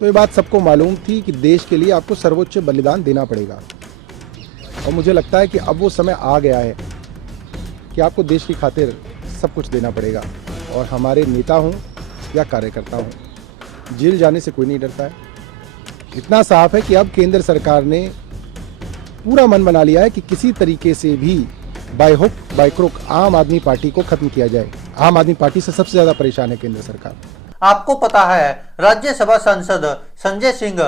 तो ये बात सबको मालूम थी कि देश के लिए आपको सर्वोच्च बलिदान देना पड़ेगा। और मुझे लगता है कि अब वो समय आ गया है कि आपको देश की खातिर सब कुछ देना पड़ेगा। और हमारे नेता हों या कार्यकर्ता हों, जेल जाने से कोई नहीं डरता है। इतना साफ है कि अब केंद्र सरकार ने पूरा मन बना लिया है कि किसी तरीके से भी बाय हुक बाय क्रुक आम आदमी पार्टी को खत्म किया जाए। आम आदमी पार्टी से सबसे ज्यादा परेशान है केंद्र सरकार। आपको पता है, राज्यसभा सांसद संजय सिंह,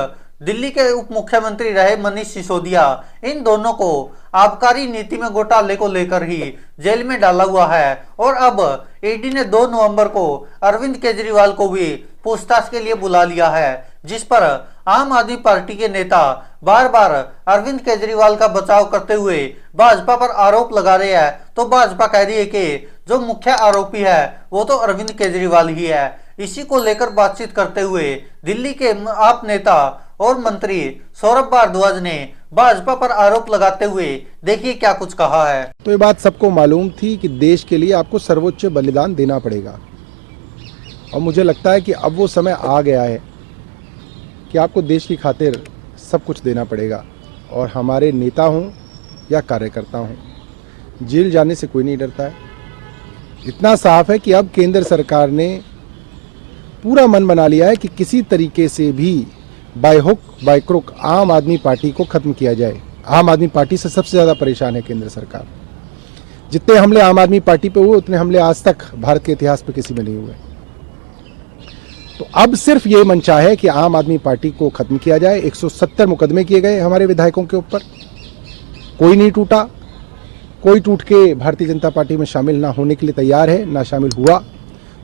दिल्ली के उप मुख्यमंत्री रहे मनीष सिसोदिया, इन दोनों को आबकारी नीति में घोटाले को लेकर ही जेल में डाला हुआ है। और अब ईडी ने 2 नवंबर को अरविंद केजरीवाल को भी पूछताछ के लिए बुला लिया है, जिस पर आम आदमी पार्टी के नेता बार बार अरविंद केजरीवाल का बचाव करते हुए भाजपा पर आरोप लगा रहे हैं। तो भाजपा कह रही है कि जो मुख्य आरोपी है वो तो अरविंद केजरीवाल ही है। इसी को लेकर बातचीत करते हुए दिल्ली के आप नेता और मंत्री सौरभ भारद्वाज ने भाजपा पर आरोप लगाते हुए देखिए क्या कुछ कहा है। तो ये बात सबको मालूम थी कि देश के लिए आपको सर्वोच्च बलिदान देना पड़ेगा। और मुझे लगता है कि अब वो समय आ गया है कि आपको देश की खातिर सब कुछ देना पड़ेगा। और हमारे नेता हों या कार्यकर्ता हों, जेल जाने से कोई नहीं डरता है। इतना साफ है कि अब केंद्र सरकार ने पूरा मन बना लिया है कि किसी तरीके से भी बाय हुक बाय क्रुक आम आदमी पार्टी को खत्म किया जाए। आम आदमी पार्टी से सबसे ज्यादा परेशान है केंद्र सरकार। जितने हमले आम आदमी पार्टी पे हुए उतने हमले आज तक भारत के इतिहास पे किसी में नहीं हुए। तो अब सिर्फ ये मंशा है कि आम आदमी पार्टी को खत्म किया जाए। 170 मुकदमे किए गए हमारे विधायकों के ऊपर, कोई नहीं टूटा। कोई टूट के भारतीय जनता पार्टी में शामिल ना होने के लिए तैयार है, ना शामिल हुआ।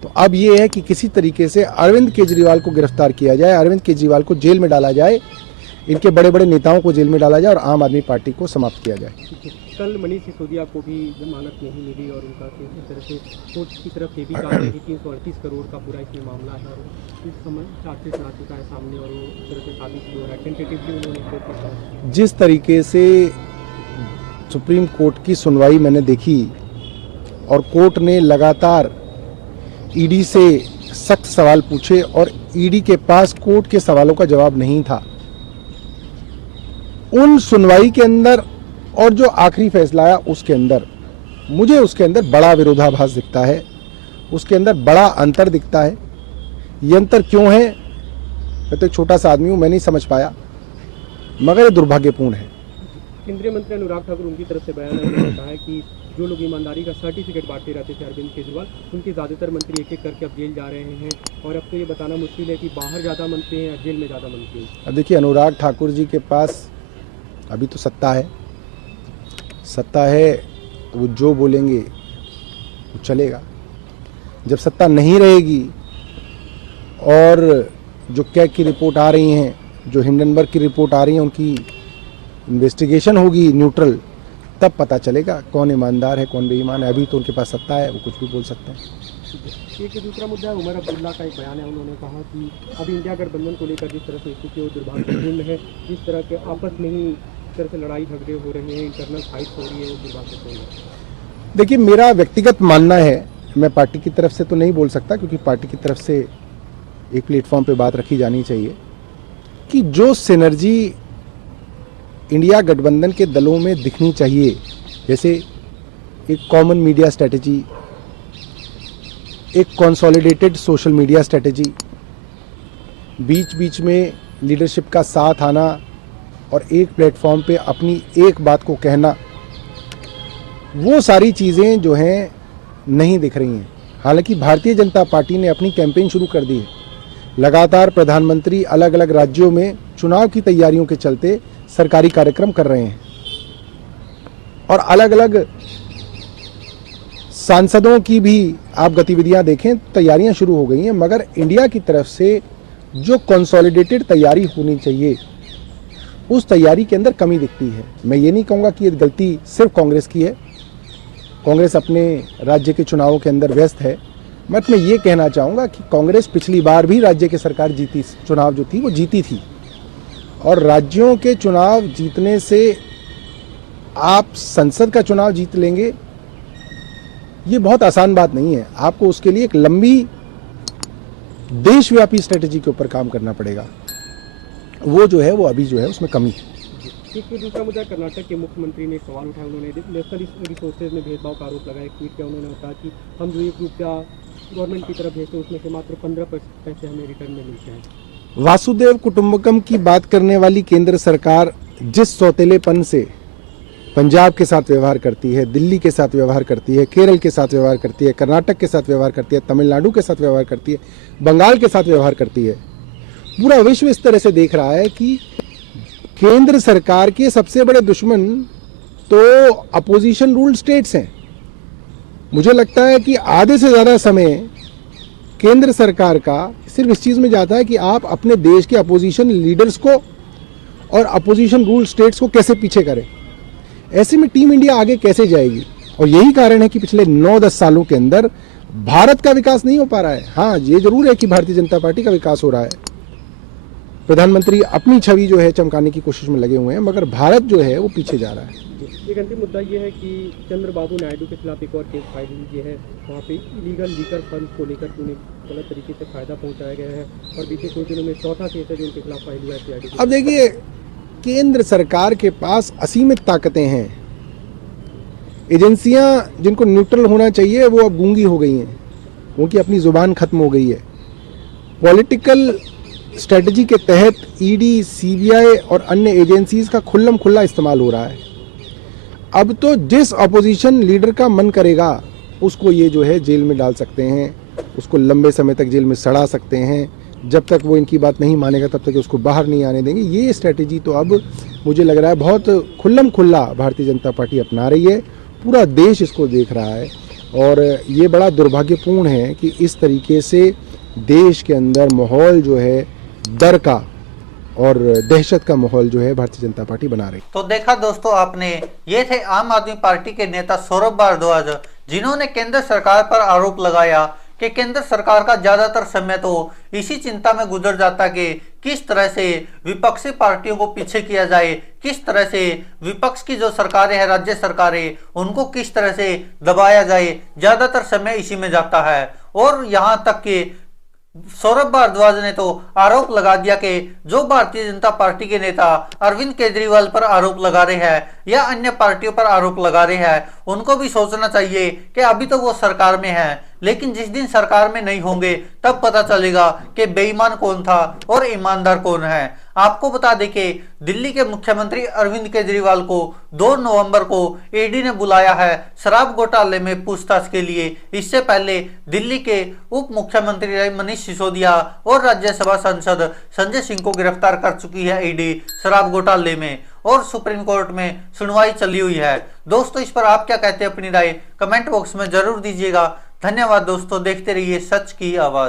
तो अब ये है कि किसी तरीके से अरविंद केजरीवाल को गिरफ्तार किया जाए, अरविंद केजरीवाल को जेल में डाला जाए, इनके बड़े बड़े नेताओं को जेल में डाला जाए और आम आदमी पार्टी को समाप्त किया जाए। कल मनीष सिसोदिया को भी जमानत नहीं मिली और उनका इस तरह से कोर्ट की तरफ ये भी कहा है कि 338 करोड़ का पूरा इसमें मामला है और इस समय चार्जशीट ला चुका है सामने और वो इस तरह से साबित हो रहा है। टेंटेटिवली उन्होंने कोर्ट में कहा। जिस तरीके से सुप्रीम कोर्ट की सुनवाई मैंने देखी और कोर्ट ने लगातार ईडी से सख्त सवाल पूछे और ईडी के पास कोर्ट के सवालों का जवाब नहीं था, उन सुनवाई के अंदर और जो आखिरी फैसला आया उसके अंदर मुझे उसके अंदर बड़ा विरोधाभास दिखता है, उसके अंदर बड़ा अंतर दिखता है। ये अंतर क्यों है, मैं तो एक छोटा सा आदमी हूं, मैं नहीं समझ पाया, मगर ये दुर्भाग्यपूर्ण है। केंद्रीय मंत्री अनुराग ठाकुर उनकी तरफ से बयान है, उन्होंने कहा है कि जो लोग ईमानदारी का सर्टिफिकेट बांटते रहते थे अरविंद केजरीवाल, उनके ज़्यादातर मंत्री एक एक करके अब जेल जा रहे हैं और अब तो ये बताना मुश्किल है कि बाहर ज़्यादा मंत्री हैं या जेल में ज़्यादा मंत्री हैं। अब देखिए, अनुराग ठाकुर जी के पास अभी तो सत्ता है तो वो जो बोलेंगे वो चलेगा। जब सत्ता नहीं रहेगी और जो कैग की रिपोर्ट आ रही हैं, जो हिंडनबर्ग की रिपोर्ट आ रही है, उनकी इन्वेस्टिगेशन होगी न्यूट्रल, तब पता चलेगा कौन ईमानदार है कौन बेईमान है। अभी तो उनके पास सत्ता है, वो कुछ भी बोल सकते हैं। एक दूसरा मुद्दा है, उमर अब्दुल्ला का एक बयान है, उन्होंने कहा कि अब इंडिया गठबंधन को लेकर जिस तरह से स्थिति वो दुर्भाग्यपूर्ण है, जिस तरह के आपस में ही तरह से लड़ाई झगड़े हो रहे हैं, इंटरनल फाइट हो रही है, वो दुर्भाग्यपूर्ण है। देखिए, मेरा व्यक्तिगत मानना है, मैं पार्टी की तरफ से तो नहीं बोल सकता क्योंकि पार्टी की तरफ से एक प्लेटफॉर्म पे बात रखी जानी चाहिए कि जो सिनर्जी इंडिया गठबंधन के दलों में दिखनी चाहिए, जैसे एक कॉमन मीडिया स्ट्रेटेजी, एक कंसोलिडेटेड सोशल मीडिया स्ट्रेटेजी, बीच बीच में लीडरशिप का साथ आना और एक प्लेटफॉर्म पे अपनी एक बात को कहना, वो सारी चीज़ें जो हैं नहीं दिख रही हैं। हालांकि भारतीय जनता पार्टी ने अपनी कैंपेन शुरू कर दी है। लगातार प्रधानमंत्री अलग अलग राज्यों में चुनाव की तैयारियों के चलते सरकारी कार्यक्रम कर रहे हैं और अलग अलग सांसदों की भी आप गतिविधियां देखें, तैयारियां शुरू हो गई हैं। मगर इंडिया की तरफ से जो कंसोलिडेटेड तैयारी होनी चाहिए, उस तैयारी के अंदर कमी दिखती है। मैं ये नहीं कहूँगा कि ये गलती सिर्फ कांग्रेस की है, कांग्रेस अपने राज्य के चुनावों के अंदर व्यस्त है। बट मैं ये कहना चाहूँगा कि कांग्रेस पिछली बार भी राज्य की सरकार जीती, चुनाव जो थी वो जीती थी, और राज्यों के चुनाव जीतने से आप संसद का चुनाव जीत लेंगे, ये बहुत आसान बात नहीं है। आपको उसके लिए एक लंबी देशव्यापी स्ट्रेटेजी के ऊपर काम करना पड़ेगा। वो जो है वो अभी जो है उसमें कमी है। एक दूसरा मुद्दा, कर्नाटक के मुख्यमंत्री ने एक सवाल उठाया, उन्होंने नेशनल रिसोर्सेज में भेदभाव का आरोप लगाया। एक ट्वीट किया उन्होंने, कहा कि हम जो एक रुपया गवर्नमेंट की तरफ भेजते हैं उसमें से मात्र 15 पैसे हमें रिटर्न में मिलते हैं। वासुदेव कुटुंबकम की बात करने वाली केंद्र सरकार जिस सौतेलेपन से पंजाब के साथ व्यवहार करती है, दिल्ली के साथ व्यवहार करती है, केरल के साथ व्यवहार करती है, कर्नाटक के साथ व्यवहार करती है, तमिलनाडु के साथ व्यवहार करती है, बंगाल के साथ व्यवहार करती है, पूरा विश्व इस तरह से देख रहा है कि केंद्र सरकार के सबसे बड़े दुश्मन तो अपोजिशन रूल्ड स्टेट्स हैं। मुझे लगता है कि आधे से ज़्यादा समय केंद्र सरकार का सिर्फ इस चीज़ में जाता है कि आप अपने देश के अपोजिशन लीडर्स को और अपोजिशन रूल स्टेट्स को कैसे पीछे करें। ऐसे में टीम इंडिया आगे कैसे जाएगी? और यही कारण है कि पिछले 9-10 सालों के अंदर भारत का विकास नहीं हो पा रहा है। हाँ, ये जरूर है कि भारतीय जनता पार्टी का विकास हो रहा है, प्रधानमंत्री अपनी छवि जो है चमकाने की कोशिश में लगे हुए हैं, मगर भारत जो है वो पीछे जा रहा है। एक अंतिम मुद्दा ये है कि चंद्रबाबू नायडू के खिलाफ एक और केस फाइल हुई है। वहाँ पे इलीगल लीकर फंड को लेकर उन्हें गलत तरीके से फायदा पहुँचाया गया है, और बीते कुछ दिनों में चौथा केस है जो उनके खिलाफ फाइल हुआ है CID। अब देखिए, केंद्र सरकार के पास असीमित ताकतें हैं। एजेंसियां जिनको न्यूट्रल होना चाहिए वो अब गूंगी हो गई हैं, उनकी अपनी जुबान खत्म हो गई है। पॉलिटिकल स्ट्रेटजी के तहत ED, CBI और अन्य एजेंसीज का खुल्लम खुल्ला इस्तेमाल हो रहा है। अब तो जिस अपोजिशन लीडर का मन करेगा उसको ये जो है जेल में डाल सकते हैं, उसको लंबे समय तक जेल में सड़ा सकते हैं। जब तक वो इनकी बात नहीं मानेगा तब तक उसको बाहर नहीं आने देंगे। ये स्ट्रेटजी तो अब मुझे लग रहा है बहुत खुल्लम खुल्ला भारतीय जनता पार्टी अपना रही है। पूरा देश इसको देख रहा है, और ये बड़ा दुर्भाग्यपूर्ण है कि इस तरीके से देश के अंदर माहौल जो है डर का और दहशत का माहौल जो है भारतीय जनता पार्टी बना रही। तो देखा दोस्तों आपने, ये थे आम आदमी पार्टी के नेता सौरभ भारद्वाज, जिन्होंने केंद्र सरकार पर आरोप लगाया कि केंद्र सरकार का ज्यादातर समय तो इसी चिंता में गुजर जाता कि किस तरह से विपक्षी पार्टियों को पीछे किया जाए, किस तरह से विपक्ष की जो सरकारें हैं, राज्य सरकारें, उनको किस तरह से दबाया जाए। ज्यादातर समय इसी में जाता है। और यहां तक कि सौरभ भारद्वाज ने तो आरोप लगा दिया कि जो भारतीय जनता पार्टी के नेता अरविंद केजरीवाल पर आरोप लगा रहे हैं या अन्य पार्टियों पर आरोप लगा रहे हैं, उनको भी सोचना चाहिए कि अभी तो वो सरकार में है, लेकिन जिस दिन सरकार में नहीं होंगे तब पता चलेगा कि बेईमान कौन था और ईमानदार कौन है। आपको बता दें कि दिल्ली के मुख्यमंत्री अरविंद केजरीवाल को 2 नवंबर को ED ने बुलाया है शराब घोटाले में पूछताछ के लिए। इससे पहले दिल्ली के उप मुख्यमंत्री रहे मनीष सिसोदिया और राज्यसभा सांसद संजय सिंह को गिरफ्तार कर चुकी है ED शराब घोटाले में, और सुप्रीम कोर्ट में सुनवाई चली हुई है। दोस्तों, इस पर आप क्या कहते हैं? अपनी राय कमेंट बॉक्स में जरूर दीजिएगा। धन्यवाद दोस्तों, देखते रहिए सच की आवाज।